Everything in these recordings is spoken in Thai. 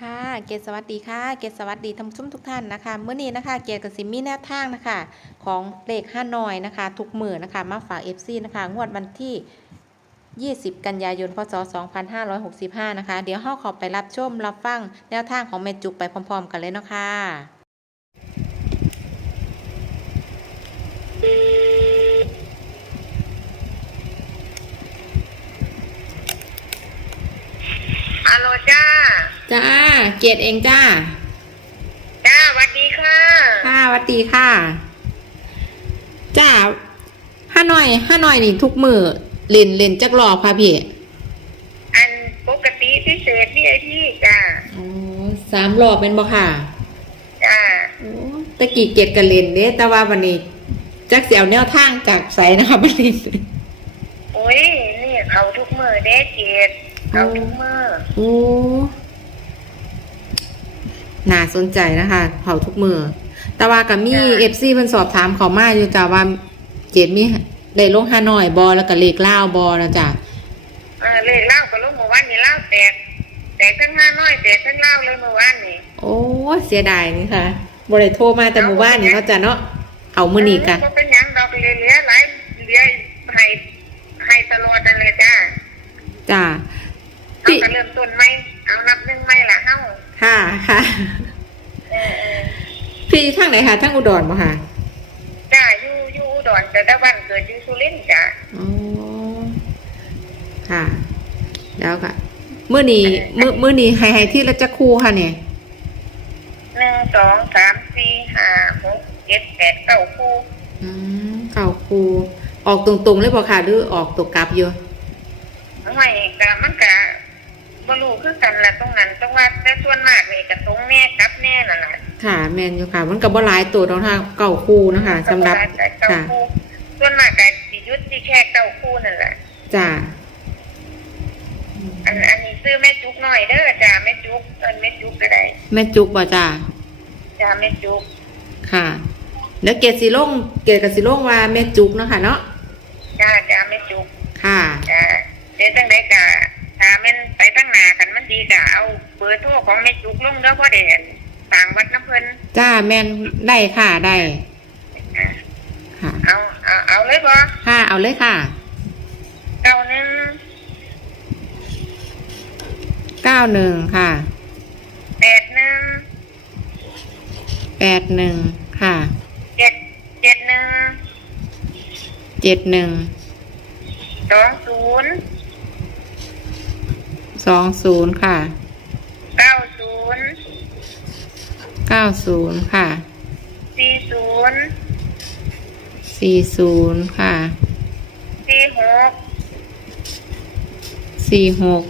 ค่ะ เกศสวัสดีค่ะ เกศสวัสดีท่านผู้ชมทุกท่านนะคะเมื่อนี้นะคะ เกศกับสิมมี่แนวทางนะคะ ของเลขห้าน้อยนะคะ ทุกมือนะคะ มาฝาก FC นะคะ งวดวันที่ 20 กันยายน พศ 2565 นะคะ เดี๋ยวเฮาขอไปรับชมรับฟังแนวทางของแม่จุกไปพร้อม ๆ กันเลยเนาะค่ะฮัลโหลจ้า จ้า เกศเองจ้า จ้าสวัสดีค่ะ ค่ะสวัสดีค่ะ จ้าห้าน้อยห้าน้อยนี่ทุกมือเล่นเล่นจักรอบค่ะพี่ อันปกติพิเศษที่ไอที่จ้าอ๋อสามรอบเป็นบ่ค่ะ จ้าโอ้ตะกี้เกตกันเล่นเด้แต่ว่าวันนี้จักเสียวแนวทางจากใสนะคะบันนี้โอ้ยนี่เขาทุกมือเด้เจดเขาทุกมือโอ้ น่าสนใจนะคะเผาทุกมือ แต่ว่ากับมีเอฟซีเพิ่นสอบถามเขามาอยู่จ้าว่าเจดมีได้ลงฮานอยบอแล้วก็เลขเล่าวบอนะจ้ะเออเลยเล่ากับลูกเมื่อวานนี่เล่าแตกแตกทั้งห้าน้อยแตกทั้งเล่าเลยเมื่อวานนี่โอ้เสียดายนี่ค่ะบริโทรมาแต่หมู่บ้านนี่เนาะจ้ะเนาะเอามือนีกะเก็เป็นหยังดอกเหลือๆหลายเหลือให้ให้ตลอดนั่นเลยจ้าจ้าเอาก็เริ่มต้นใหม่ ค่ะค่ะ เออเออพี่ทางไหนคะทางอุดรบ่ค่ะจ้าอยู่อยู่อุดรแต่ตะวันเกิดอยู่สุรินทร์จ้า อ๋อค่ะ แล้วค่ะมื้อนี้มื้อมื้อนี้ให้ให้ที่ละจักครู่ค่ะเนี่ยหนึ่งสองสามสี่ห้าหกเจ็ดแปดเก้าคู่อืมเก่าครูออกตรงๆเลยบ่ค่ะหรือออกตกกลับอยู่ ไม่กะมันกะ บรูคือกันละตรงนั้นตรงว่าแต่ส่วนมากนี่กะตรงแน่กับแน่นั่นแหละค่ะ แม่นอยู่ค่ะ มันก็บ่หลายตัวดอกทางเก่าครูนะคะสำหรับแต่เก้าค่ะคู่ส่วนมากกะสิยุดที่แค่เก้าคู่นั่นแหละจ้าอันอันนี้ซื้อแม่จุกหน่อยเด้อจ้าแม่จุกเอินแม่จุกก็ได้แม่จุกบ่จ้าจ้าแม่จุกค่ะ แล้วเกศสิลงเกศกับสิลงว่าแม่จุกเนาะค่ะเนาะจ้าจ้าแม่จุกค่ะ จ้าเดี๋ยวตั้งใดก หน้ากันมันดีกะเอาเบอร์โทรของแม่จุกลงเด้อพ่อเด่นต่างวัดน้ำเพิ่นจ้าแม่นได้ค่ะได้อ่าค่ะเอาเอาเอาเลยบ่ค่ะเอาเลยค่ะเก้าหนึ่งเก้าหนึ่งค่ะแปดหนึ่งแปดหนึ่งค่ะเจ็ดเจ็ดหนึ่งเจ็ดหนึ่งสองศูนย์ สองศูนย์ค่ะ เก้าศูนย์เก้าศูนย์ค่ะ สี่ศูนย์สี่ศูนย์ค่ะ สี่หกสี่หก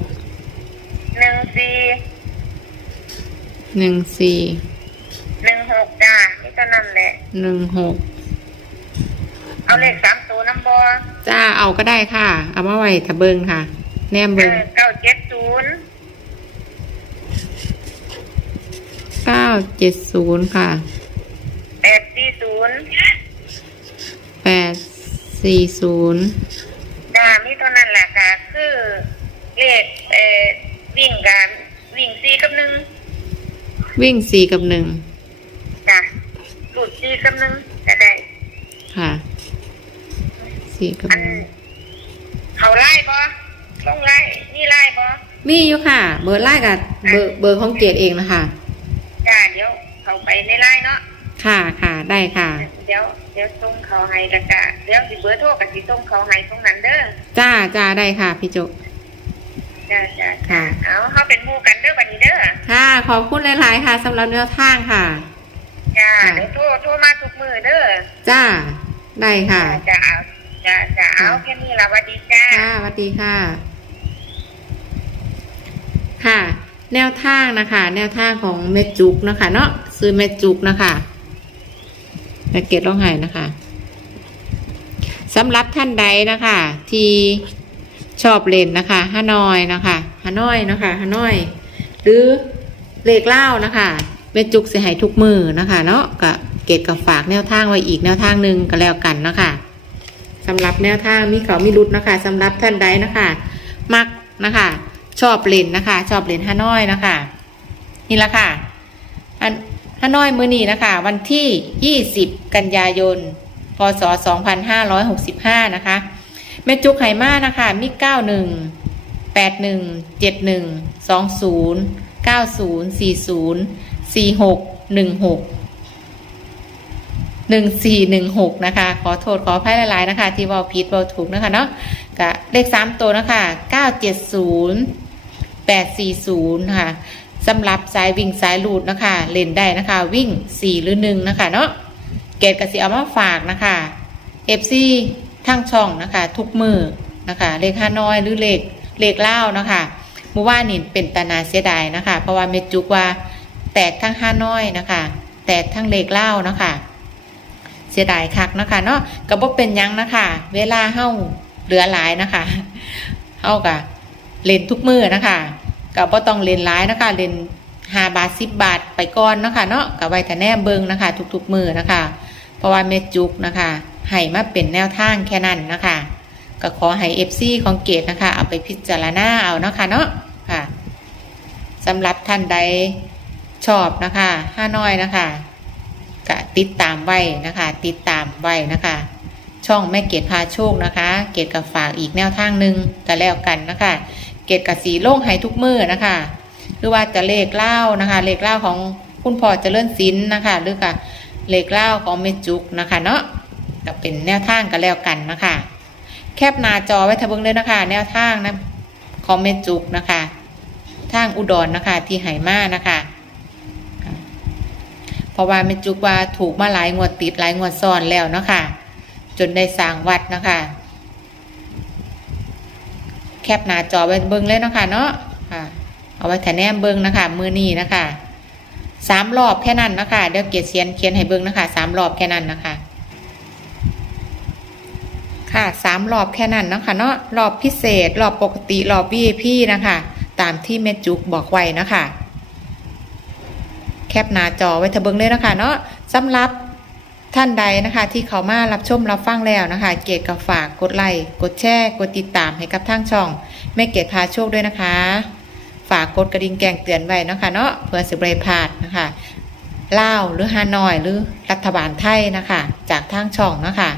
หนึ่งสี่หนึ่งสี่ หนึ่งหกจ้านี่ก็นั่นแหละ หนึ่งหก เอาเลขสามตัวน้ำบอจ้าเอาก็ได้ค่ะ เอามาไว้ทะเบิงค่ะ แนมเอเบิงอเก้า เจ็ดศูนย์เก้าเจ็ดศูนย์ค่ะแปดสี่ศูนย์แปดสี่ศูนย์จ้ามีเท่านั้นแหละค่ะ คือเลขเอ่อวิ่งกันวิ่งสี่กับหนึ่งวิ่งสี่กับหนึ่งจ้ะหลุดสี่กับหนึ่งก็ได้ค่ะสี่กับอัหนนึ่งเขาไล่ บ่ลงไล่นี่ไล่บ่มีอยู่ค่ะ เบอร์ไล่กับเบอร์เบอร์ของเกดเองนะคะจ้าเดี๋ยวเขาไปในไล่เนาะค่ะค่ะได้ค่ะ เดี๋ยวเดี๋ยวส่งเขาให้แล้วก็เดี๋ยวสิเบอร์โทรกับสิส่งเขาให้ตรงนั้นเด้อจ้าจ้าได้ค่ะพี่โจจ้าจ้าค่ะเอาเขาเป็นหมู่กันเด้อบัดนี้เด้อค่ะ ขอบคุณหลาย ๆ ค่ะสำหรับแนวทางค่ะจ้าค่ะเดี๋ยวโทรโทรมาทุกมือเด้อจ้าได้ค่ะจ้าเอาจ้าจ้าเอาค่ะแค่นี้ละสวัสดีจ้าค่ะสวัสดีค่ะ ค่ะ แนวทางนะคะ แนวทางของเมจุกนะคะ เนาะซื้อเมจุกนะคะแพ็กเกจร้องไห้นะคะสำหรับท่านใดนะคะ ที่ชอบเล่นนะคะฮานอยนะคะฮานอยนะคะฮานอย หรือเลขเล่านะคะเมจุกเสียหายทุกมือนะคะ เนาะก็เกตกับฝากแนวทางไว้อีกแนวทางหนึ่งก็แล้วกันนะคะสำหรับแนวทางมีเขามีรุดนะคะสำหรับท่านใดนะคะ มักนะคะ ชอบเล่นนะคะ ชอบเล่นฮานอยนะคะ นี่ละค่ะอันฮานอยมือนี้นะคะ วันที่ 20 กันยายน พศ 2565 นะคะเมจุกไหมานะคะ มี 91 81 71 20 90 40 46 16หนึ่งสี่หนึ่งหกนะคะ ขอโทษขออภัยหลาย ๆ นะคะ ที่ว่าผิดว่าถูกนะคะเนาะกะเลขสามตัวนะคะเแปดสี่ศูนย์ค่ะสำหรับสายวิ่งสายลูดนะคะเล่นได้นะคะ วิ่งสี่หรือหนึ่งนะคะเนาะเกตกสิเอามาฝากนะคะเอฟซีทั้งช่องนะคะ ทุกมือนะคะ เลขห้าน้อยหรือเลขเลขเล่านะคะเมื่อวานนี่เป็นตานาเสียดายนะคะ เพราะว่าเมจุกว่าแตกทั้งห้าน้อยนะคะ แตกทั้งเลขเล่านะคะ เสียดายคักนะคะเนาะก็บ่เป็นยังนะคะ เวลาเฮาเหลือหลายนะคะเฮากะเล่นทุกมือนะคะ ก็บ่ต้องเล่นหลายนะคะเล่น5บาท10บบาทไปก่อนนะคะเนาะก็ไว้แต่แนมเบิงนะคะ ทุกๆมือนะคะ เพราะว่าเม็ดจุกนะคะให้มาเป็นแนวทางแค่นั้นนะคะก็ขอให้ FC ของเกตนะคะ เอาไปพิจารณาเอาเนาะคะเนาะค่ะสำหรับท่านใดชอบนะคะห้าน้อยนะคะก็ติดตามไว้นะคะ ติดตามไว้นะคะ ช่องแม่เกดพาโชคนะคะ เกดกับฝากอีกแนวทางหนึ่งก็แล้วกันนะคะ เกดกับสีโล่งให้ทุกมือนะคะ หรือว่าจะเลขเล่านะคะ เลขเล่าของคุณพ่อเจริญศิลป์นะคะ หรือกับเลขเล่าของเมจุกนะคะเนาะก็เป็นแนวทางก็แล้วกันนะคะ แคบหน้าจอไว้ทะเบิงเลยนะคะ แนวทางนะของเมจุกนะคะ ทางอุดรนะคะ ที่ไหมานะคะเพราะว่าแม่จุกว่าถูกมาหลายงวดติดหลายงวดซ้อนแล้วเนาะค่ะจนได้สร้างวัดนะคะ ปหน้าจอไว้เบิ้งเลยเนาะคะเนาะค่ะ เอาไว้แถแนมเบิ้งนะคะมือนี้นะคะสามรอบแค่นั้นนะคะเดี๋ยวเกียรเขียนเขียนให้เบิ้งนะคะสามรอบแค่นั้นนะคะ ค่ะสามรอบแค่นั้นนะคะเนาะรอบพิเศษ รอบปกติรอบ VIP นะคะ ตามที่แม่จุกบอกไว้นะคะ แคปหน้าจอไว้ทะเบิงเลยนะคะเนาะสำหรับ ท่านใดนะคะที่เขามารับชมรับฟังแล้วนะคะ เกดกับฝากกดไลค์กดแชร์กดติดตามให้กับทางช่องแม่เกดพาโชคด้วยนะคะ ฝากกดกระดิ่งแจ้งเตือนไว้นะคะเนาะเพื่อสิบเรพาดนะคะล่าวหรือฮานอยหรือรัฐบาลไทยนะคะ จากทางช่องนะคะ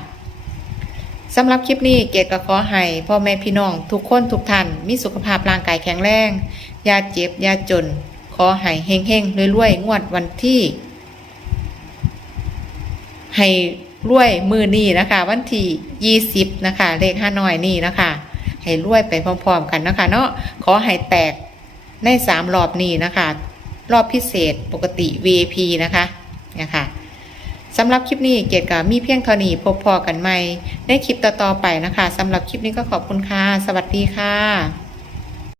สำหรับคลิปนี้เกดก็ขอให้พ่อแม่พี่น้องทุกคนทุกท่านมีสุขภาพร่างกายแข็งแรงยาเจ็บยาจน ขอให้เฮงเฮงรวยๆงวดวันที่ ให้รวยมือนี่นะคะ วันที่ยี่สิบนะคะ เลขห้าน้อยนี่นะคะ ให้รวยไปพร้อม ๆ กันนะคะ เนาะขอให้แตกในสามรอบนี้นะคะ รอบพิเศษปกติ VP นะคะนะคะสำหรับคลิปนี้เกียรติกับมีเพียงเท่านี้พบพอกันใหม่ในคลิปต่อๆไปนะคะสำหรับคลิปนี้ก็ขอบคุณค่ะ สวัสดีค่ะ